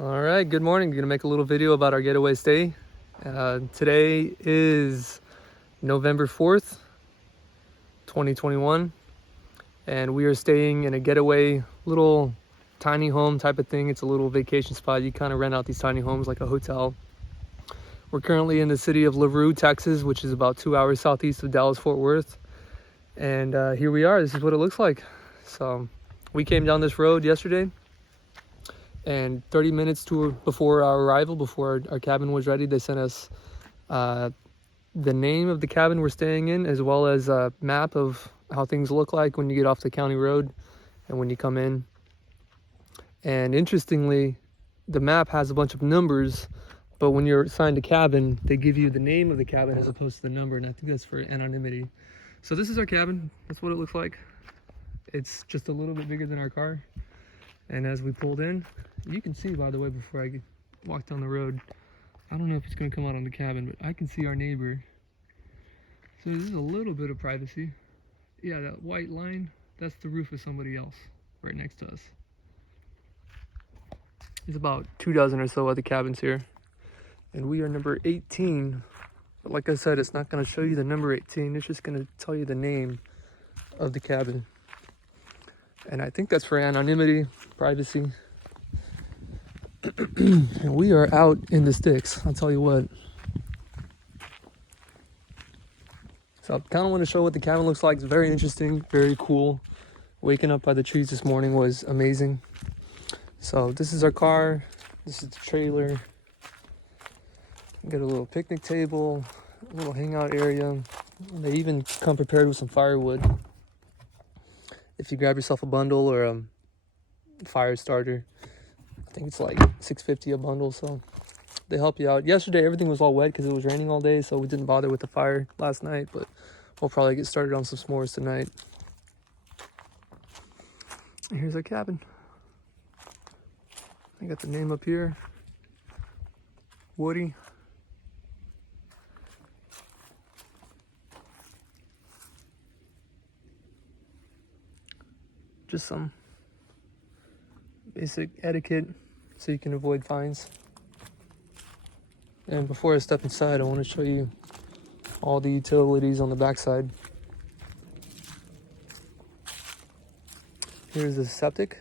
All right, good morning. We're gonna make a little video about our getaway stay. Today is November 4th, 2021, and we are staying in a getaway little tiny home type of thing. It's a little vacation spot. You kind of rent out these tiny homes like a hotel. We're currently in the city of LaRue, Texas, which is about 2 hours southeast of Dallas-Fort Worth. And here we are. This is what it looks like. So we came down this road yesterday, and 30 minutes before our arrival, before our cabin was ready, they sent us the name of the cabin we're staying in, as well as a map of how things look like when you get off the county road and when you come in. And interestingly, the map has a bunch of numbers, but when you're assigned a cabin, they give you the name of the cabin as opposed to the number, and I think that's for anonymity. So this is our cabin. That's what it looks like. It's just a little bit bigger than our car. And as we pulled in, you can see, by the way, before I walk down the road, I don't know if it's going to come out on the cabin, but I can see our neighbor. So there's a little bit of privacy. Yeah, that white line, that's the roof of somebody else right next to us. There's about 24 or so other cabins here, and we are number 18. But like I said, it's not going to show you the number 18. It's just going to tell you the name of the cabin. And I think that's for anonymity, privacy. And we are out in the sticks, I'll tell you what. So I kind of want to show what the cabin looks like. It's very interesting, very cool. Waking up by the trees this morning was amazing. So this is our car. This is the trailer. Got a little picnic table, a little hangout area. They even come prepared with some firewood. If you grab yourself a bundle or a fire starter, I think it's like $6.50 a bundle, so they help you out. Yesterday, everything was all wet because it was raining all day, so we didn't bother with the fire last night, but we'll probably get started on some s'mores tonight. And here's our cabin. I got the name up here, Woody. Just some basic etiquette so you can avoid fines. And before I step inside, I want to show you all the utilities on the backside. Here's the septic.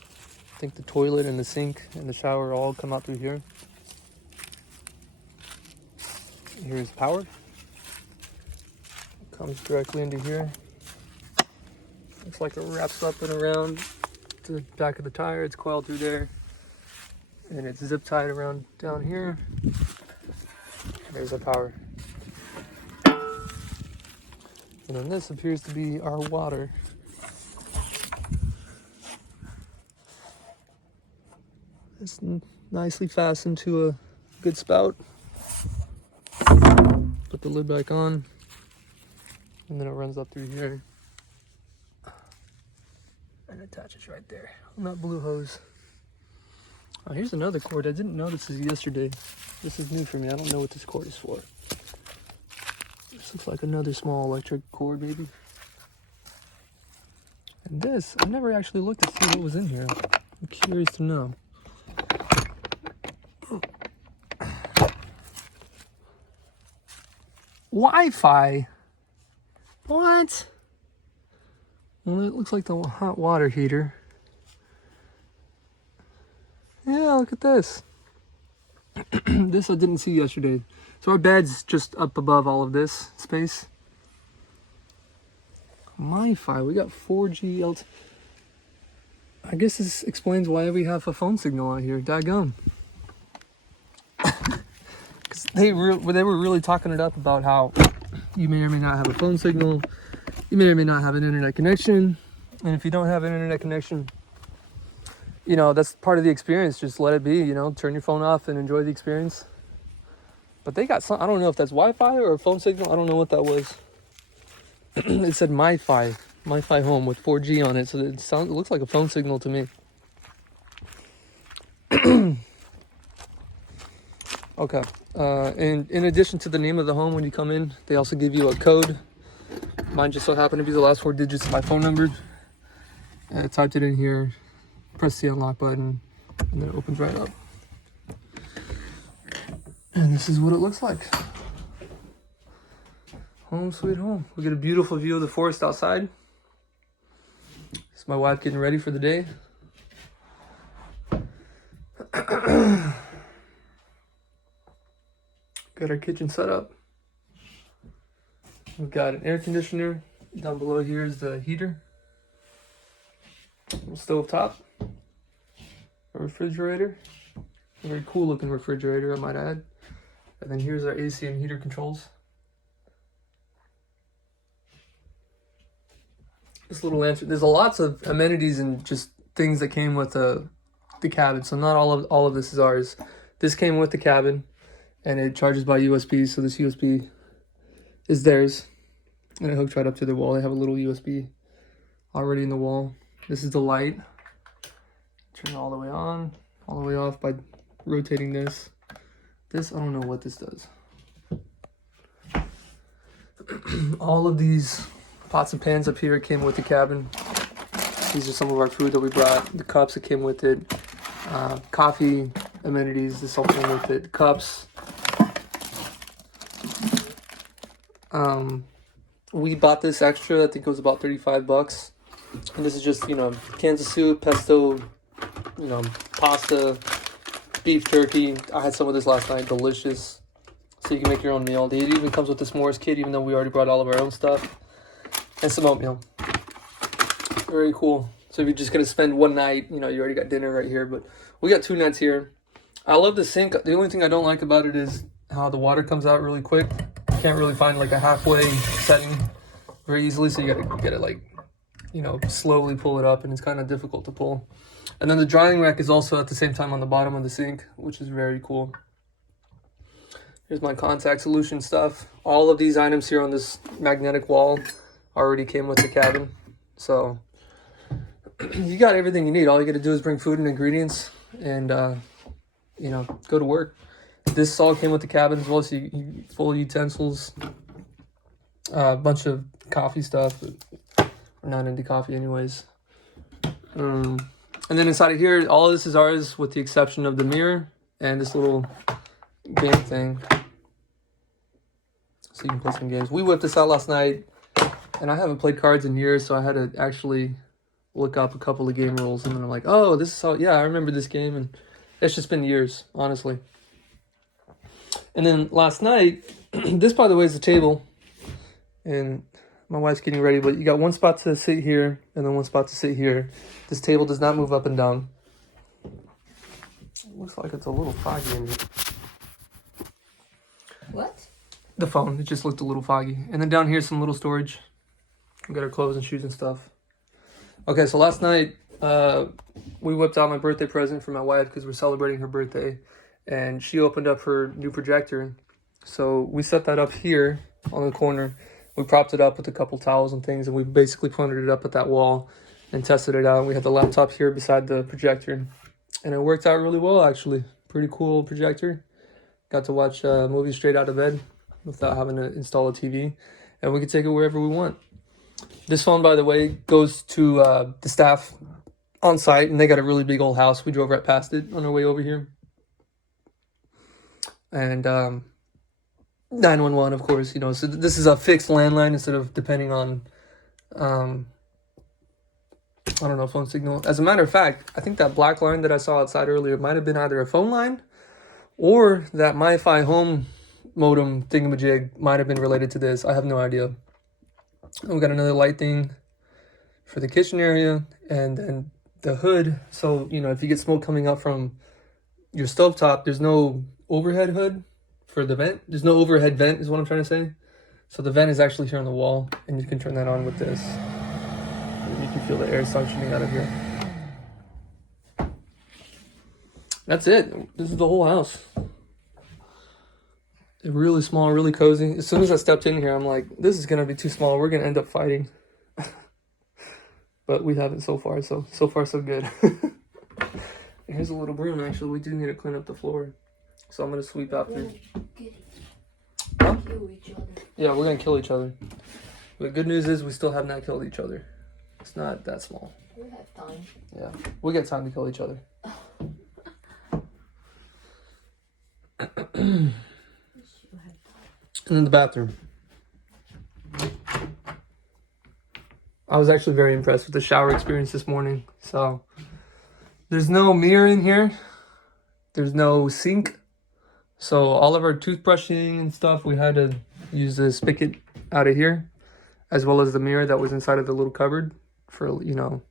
I think the toilet and the sink and the shower all come out through here. Here's power. It comes directly into here. Looks like it wraps up and around the back of the tire. It's coiled through there, and it's zip tied around down here. There's our power. And then this appears to be our water. It's nicely fastened to a good spout. Put the lid back on, and then it runs up through here and attaches right there on that blue hose. Oh, here's another cord. I didn't notice this yesterday. This is new for me. I don't know what this cord is for. This looks like another small electric cord, maybe. And this, I never actually looked to see what was in here. I'm curious to know. Wi-Fi? What? Well, it looks like the hot water heater. Yeah, look at this. This I didn't see yesterday. So our bed's just up above all of this space. Wi-Fi, we got 4G LTE. I guess this explains why we have a phone signal out here. Daggum. Because they were really talking it up about how you may or may not have a phone signal. You may or may not have an internet connection. And if you don't have an internet connection, you know, that's part of the experience. Just let it be, you know, turn your phone off and enjoy the experience. But they got some, I don't know if that's Wi-Fi or a phone signal. I don't know what that was. It said MiFi home with 4G on it. So it looks like a phone signal to me. Okay. And in addition to the name of the home when you come in, they also give you a code. Mine just so happened to be the last 4 digits of my phone number. I typed it in here, pressed the unlock button, and then it opens right up. And this is what it looks like. Home sweet home. We get a beautiful view of the forest outside. This is my wife getting ready for the day. Got our kitchen set up. We've got an air conditioner. Down below here is the heater. A stove top. A refrigerator. A very cool looking refrigerator, I might add. And then here's our AC and heater controls. This little lantern. There's lots of amenities and just things that came with the cabin. So not all of this is ours. This came with the cabin, and it charges by USB. So this USB is theirs, and it hooks right up to their wall. They have a little USB already in the wall. This is the light. Turn it all the way on, all the way off by rotating this. This, I don't know what this does. All of these pots and pans up here came with the cabin. These are some of our food that we brought. The cups that came with it. Coffee amenities, this all came with it. Cups. We bought this extra. I think it was about 35 bucks. And this is just, you know, cans of soup, pesto, you know, pasta, beef jerky. I had some of this last night. Delicious. So you can make your own meal. It even comes with the s'mores kit, even though we already brought all of our own stuff. And some oatmeal. Very cool. So if you're just going to spend one night, you know, you already got dinner right here. But we got 2 nights here. I love the sink. The only thing I don't like about it is how the water comes out really quick. You can't really find like a halfway setting very easily. So you got to get it like, you know, slowly pull it up. And it's kind of difficult to pull. And then the drying rack is also at the same time on the bottom of the sink, which is very cool. Here's my contact solution stuff. All of these items here on this magnetic wall already came with the cabin. So you got everything you need. All you got to do is bring food and ingredients and, you know, go to work. This all came with the cabin as well. So full utensils, a bunch of coffee stuff. But we're not into coffee anyways. And then inside of here, all of this is ours with the exception of the mirror and this little game thing. So you can play some games. We whipped this out last night, and I haven't played cards in years, so I had to actually look up a couple of game rules, and then I'm like, oh, this is how, yeah, I remember this game, and it's just been years, honestly. And then last night, this, by the way, is the table, and my wife's getting ready, but you got one spot to sit here, and then one spot to sit here. This table does not move up and down. It looks like it's a little foggy in here. What? The phone, it just looked a little foggy. And then down here, some little storage. We got our clothes and shoes and stuff. Okay, so last night, we whipped out my birthday present for my wife because we're celebrating her birthday. And she opened up her new projector. So we set that up here on the corner. We propped it up with a couple towels and things, and we basically pointed it up at that wall and tested it out. We had the laptop here beside the projector. And it worked out really well, actually. Pretty cool projector. Got to watch movies straight out of bed without having to install a TV. And we could take it wherever we want. This phone, by the way, goes to the staff on site. And they got a really big old house. We drove right past it on our way over here. And 911, of course. You know, so this is a fixed landline instead of depending on, I don't know, phone signal. As a matter of fact, I think that black line that I saw outside earlier might have been either a phone line or that MiFi home modem thingamajig might have been related to this. I have no idea. And we got another light thing for the kitchen area, and then the hood. So, you know, if you get smoke coming up from your stovetop, there's no overhead hood for the vent. There's no overhead vent is what I'm trying to say. So the vent is actually here on the wall, and you can turn that on with this. And you can feel the air suctioning out of here. That's it. This is the whole house. Really small, really cozy. As soon as I stepped in here, I'm like, this is going to be too small. We're going to end up fighting. But we haven't so far, so far so good. Here's a little broom, actually. We do need to clean up the floor. So I'm going to sweep after. Huh? Kill each other. Yeah, we're going to kill each other. The good news is we still have not killed each other. It's not that small. We have time. Yeah, we got time to kill each other. And then the bathroom. I was actually very impressed with the shower experience this morning. So there's no mirror in here. There's no sink. So all of our toothbrushing and stuff, we had to use the spigot out of here, as well as the mirror that was inside of the little cupboard for, you know,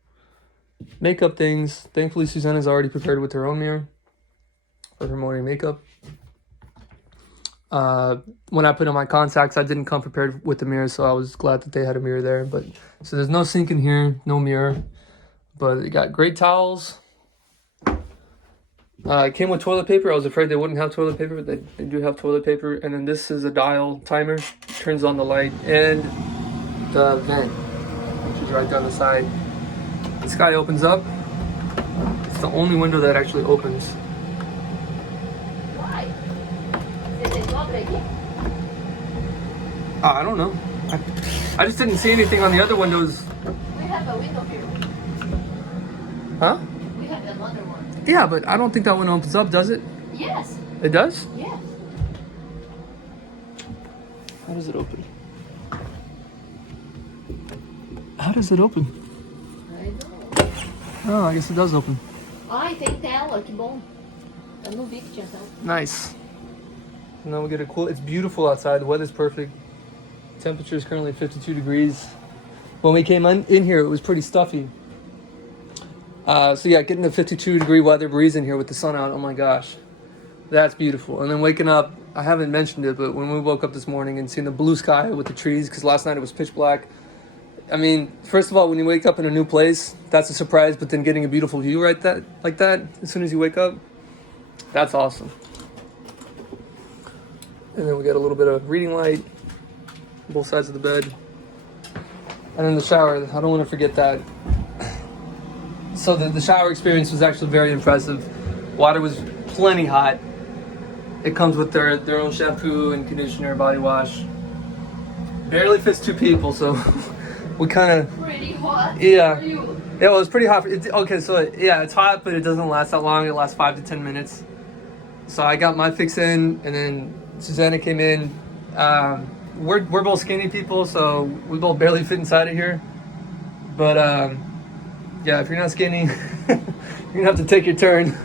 makeup things. Thankfully, Susanna's already prepared with her own mirror for her morning makeup. When I put on my contacts, I didn't come prepared with the mirror, so I was glad that they had a mirror there. But so there's no sink in here, no mirror, but it got great towels. It came with toilet paper. I was afraid they wouldn't have toilet paper, but they do have toilet paper. And then this is a dial timer, turns on the light, and the vent, which is right down the side. The sky opens up. It's the only window that actually opens. Why? Is it not ready? I don't know. I just didn't see anything on the other windows. We have a window here. Huh? We have another one. Yeah, but I don't think that one opens up, does it? Yes. It does? Yes. How does it open? How does it open? I know. Oh, I guess it does open. Ai, tem tela, que bom. Eu não vi que tinha tela. Nice. And then we get a cool. It's beautiful outside. The weather's perfect. Temperature is currently 52 degrees. When we came in here, it was pretty stuffy. So yeah, getting the 52-degree weather breeze in here with the sun out. Oh my gosh, that's beautiful. And then waking up, I haven't mentioned it, but when we woke up this morning and seeing the blue sky with the trees, because last night it was pitch black. I mean, first of all, when you wake up in a new place, that's a surprise. But then getting a beautiful view like that, as soon as you wake up, that's awesome. And then we got a little bit of reading light, both sides of the bed. And then the shower, I don't want to forget that. So the shower experience was actually very impressive. Water was plenty hot. It comes with their own shampoo and conditioner, body wash. Barely fits 2 people, so we kind of... Pretty hot. Yeah. For you. Yeah, well, it's pretty hot. Okay, so yeah, it's hot, but it doesn't last that long. It lasts 5 to 10 minutes. So I got my fix in, and then Susanna came in. We're both skinny people, so we both barely fit inside of here. But yeah, if you're not skinny, you're gonna have to take your turn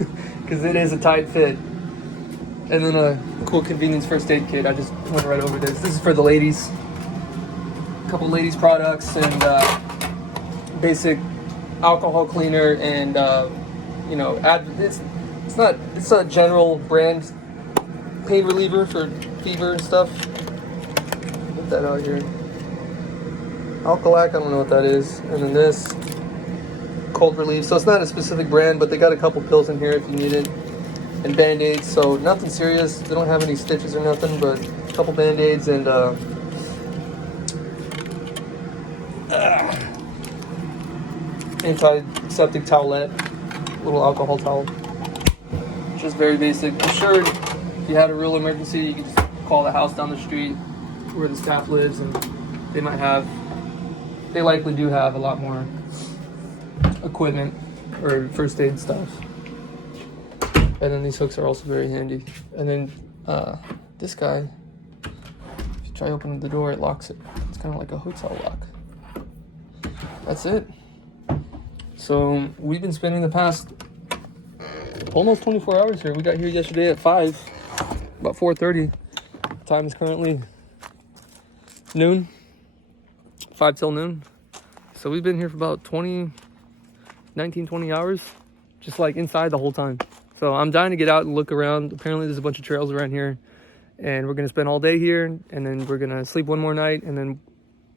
because it is a tight fit. And then a cool convenience first aid kit. I just went right over this. This is for the ladies. A couple ladies products and basic alcohol cleaner and you know, it's a general brand pain reliever for fever and stuff. Put that out here. Alkalac, I don't know what that is. And then this cold relief. So it's not a specific brand, but they got a couple pills in here if you need it. And Band-Aids, so nothing serious. They don't have any stitches or nothing, but a couple Band-Aids and antiseptic towelette, little alcohol towel. Just very basic. I'm sure if you had a real emergency, you could just call the house down the street where the staff lives, and they likely do have a lot more equipment or first aid stuff. And then these hooks are also very handy. And then this guy, if you try opening the door, it locks it. It's kind of like a hotel lock. That's it. So we've been spending the past almost 24 hours here. We got here yesterday at 5, about 4:30. Time is currently noon, 5 till noon. So we've been here for about 19, 20 hours, just like inside the whole time. So I'm dying to get out and look around. Apparently there's a bunch of trails around here, and we're gonna spend all day here, and then we're gonna sleep one more night, and then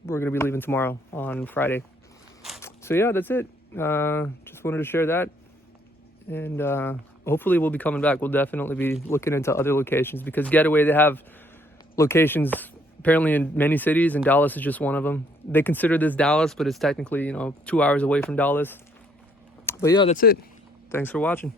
we're gonna be leaving tomorrow on Friday. So yeah, that's it. Just wanted to share that, and hopefully we'll be coming back. We'll definitely be looking into other locations, because Getaway, they have locations apparently in many cities, and Dallas is just one of them. They consider this Dallas, but it's technically, 2 hours away from Dallas. But yeah, that's it. Thanks for watching.